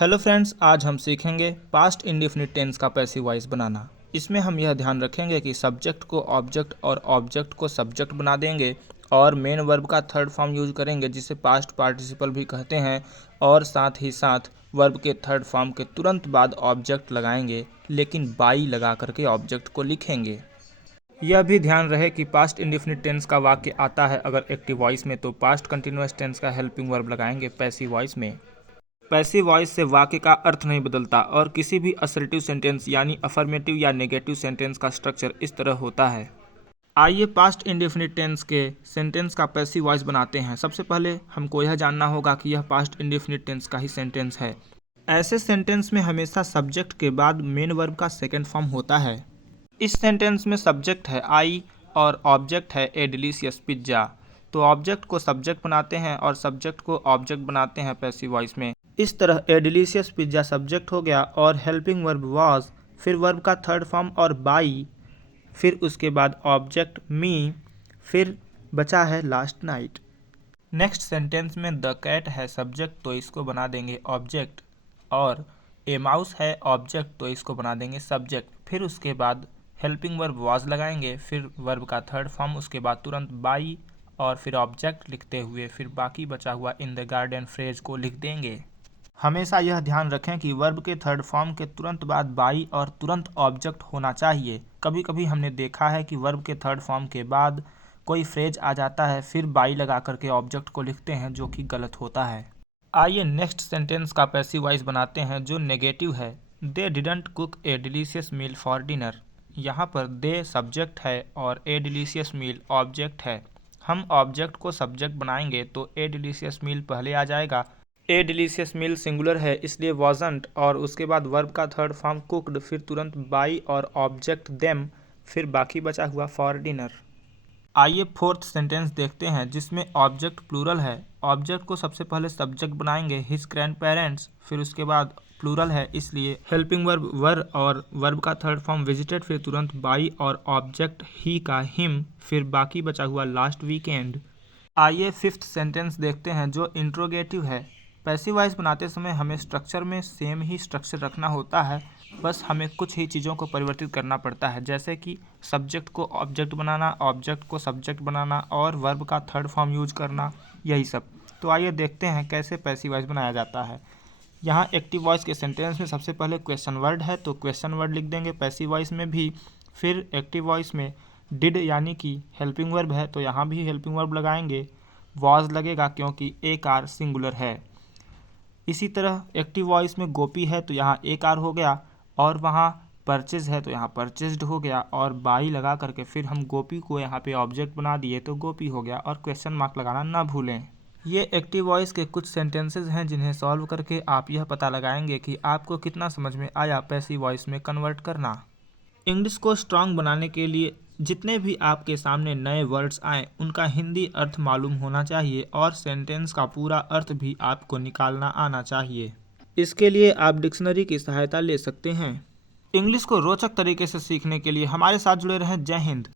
Hello friends, आज हम सीखेंगे पास्ट इंडेफिनिट टेंस का पैसिव वॉइस बनाना। इसमें हम यह ध्यान रखेंगे कि सब्जेक्ट को ऑब्जेक्ट और ऑब्जेक्ट को सब्जेक्ट बना देंगे और मेन वर्ब का थर्ड फॉर्म यूज करेंगे जिसे पास्ट पार्टिसिपल भी कहते हैं, और साथ ही साथ वर्ब के थर्ड फॉर्म के तुरंत बाद ऑब्जेक्ट लगाएंगे, लेकिन बाई लगा करके ऑब्जेक्ट को लिखेंगे। यह भी ध्यान रहे कि पास्ट इंडेफिनिट टेंस का वाक्य आता है अगर एक्टिव वॉइस में, तो पास्ट कंटिन्यूअस टेंस का हेल्पिंग वर्ब लगाएंगे पैसिव वॉइस में। पैसिव वॉइस से वाक्य का अर्थ नहीं बदलता और किसी भी असर्टिव सेंटेंस यानी अफर्मेटिव या नेगेटिव सेंटेंस का स्ट्रक्चर इस तरह होता है। आइए पास्ट इंडेफिनिट टेंस के सेंटेंस का पैसिव वॉइस बनाते हैं। सबसे पहले हमको यह जानना होगा कि यह पास्ट इंडेफिनिट टेंस का ही सेंटेंस है। ऐसे सेंटेंस में हमेशा सब्जेक्ट के बाद मेन वर्ब का सेकेंड फॉर्म होता है। इस सेंटेंस में सब्जेक्ट है आई और ऑब्जेक्ट है ए डिलीशियस पिज्ज़ा, तो ऑब्जेक्ट को सब्जेक्ट बनाते हैं और सब्जेक्ट को ऑब्जेक्ट बनाते हैं पैसिव वॉइस में। इस तरह ए डिलीशियस पिज्ज़ा सब्जेक्ट हो गया और हेल्पिंग वर्ब वाज, फिर वर्ब का थर्ड फॉर्म और बाई, फिर उसके बाद ऑब्जेक्ट मी, फिर बचा है लास्ट नाइट। नेक्स्ट सेंटेंस में द कैट है सब्जेक्ट, तो इसको बना देंगे ऑब्जेक्ट, और ए माउस है ऑब्जेक्ट, तो इसको बना देंगे सब्जेक्ट। फिर उसके बाद हेल्पिंग वर्ब वाज लगाएंगे, फिर वर्ब का थर्ड फॉर्म, उसके बाद तुरंत बाई और फिर ऑब्जेक्ट लिखते हुए फिर बाकी बचा हुआ इन द गार्डन फ्रेज को लिख देंगे। हमेशा यह ध्यान रखें कि वर्ब के थर्ड फॉर्म के तुरंत बाद बाई और तुरंत ऑब्जेक्ट होना चाहिए। कभी कभी हमने देखा है कि वर्ब के थर्ड फॉर्म के बाद कोई फ्रेज आ जाता है, फिर बाई लगा करके ऑब्जेक्ट को लिखते हैं, जो कि गलत होता है। आइए नेक्स्ट सेंटेंस का पैसिव वॉइस बनाते हैं जो नेगेटिव है। They didn't cook a delicious meal for dinner. यहाँ पर दे सब्जेक्ट है और ए डिलीशियस मील ऑब्जेक्ट है। हम ऑब्जेक्ट को सब्जेक्ट बनाएंगे तो ए डिलीशियस मील पहले आ जाएगा। ए डिलीशियस मील सिंगुलर है इसलिए वॉजंट, और उसके बाद वर्ब का थर्ड फॉर्म कुक्ड, फिर तुरंत बाई और ऑब्जेक्ट देम, फिर बाकी बचा हुआ फॉर डिनर। आइए फोर्थ सेंटेंस देखते हैं जिसमें ऑब्जेक्ट प्लूरल है। ऑब्जेक्ट को सबसे पहले सब्जेक्ट बनाएंगे हिज ग्रैंड पेरेंट्स, फिर उसके बाद प्लूरल है इसलिए हेल्पिंग वर्ब वर और वर्ब का थर्ड फॉर्म विजिटेड, फिर तुरंत बाई और ऑब्जेक्ट ही का हिम, फिर बाकी बचा हुआ लास्ट वीकेंड। आइए फिफ्थ सेंटेंस देखते हैं जो इंट्रोगेटिव है। पैसिव वॉइस बनाते समय हमें स्ट्रक्चर में सेम ही स्ट्रक्चर रखना होता है, बस हमें कुछ ही चीज़ों को परिवर्तित करना पड़ता है, जैसे कि सब्जेक्ट को ऑब्जेक्ट बनाना, ऑब्जेक्ट को सब्जेक्ट बनाना और वर्ब का थर्ड फॉर्म यूज करना, यही सब। तो आइए देखते हैं कैसे पैसिव वॉइस बनाया जाता है। यहाँ एक्टिव वॉइस के सेंटेंस में सबसे पहले क्वेश्चन वर्ड है तो क्वेश्चन वर्ड लिख देंगे पैसिव वॉइस में भी। फिर एक्टिव वॉइस में डिड यानी कि हेल्पिंग वर्ब है तो यहाँ भी हेल्पिंग वर्ब लगाएंगे। वॉज लगेगा क्योंकि एक आर सिंगुलर है। इसी तरह एक्टिव वॉइस में गोपी है तो यहाँ एक आर हो गया, और वहाँ परचेज है तो यहाँ परचेज्ड हो गया, और बाई लगा करके फिर हम गोपी को यहाँ पे ऑब्जेक्ट बना दिए तो गोपी हो गया, और क्वेश्चन मार्क लगाना ना भूलें। ये एक्टिव वॉइस के कुछ सेंटेंसेस हैं जिन्हें सॉल्व करके आप यह पता लगाएंगे कि आपको कितना समझ में आया पैसिव वॉइस में कन्वर्ट करना। इंग्लिश को स्ट्रांग बनाने के लिए जितने भी आपके सामने नए वर्ड्स आए उनका हिंदी अर्थ मालूम होना चाहिए और सेंटेंस का पूरा अर्थ भी आपको निकालना आना चाहिए। इसके लिए आप डिक्शनरी की सहायता ले सकते हैं। इंग्लिश को रोचक तरीके से सीखने के लिए हमारे साथ जुड़े रहें। जय हिंद।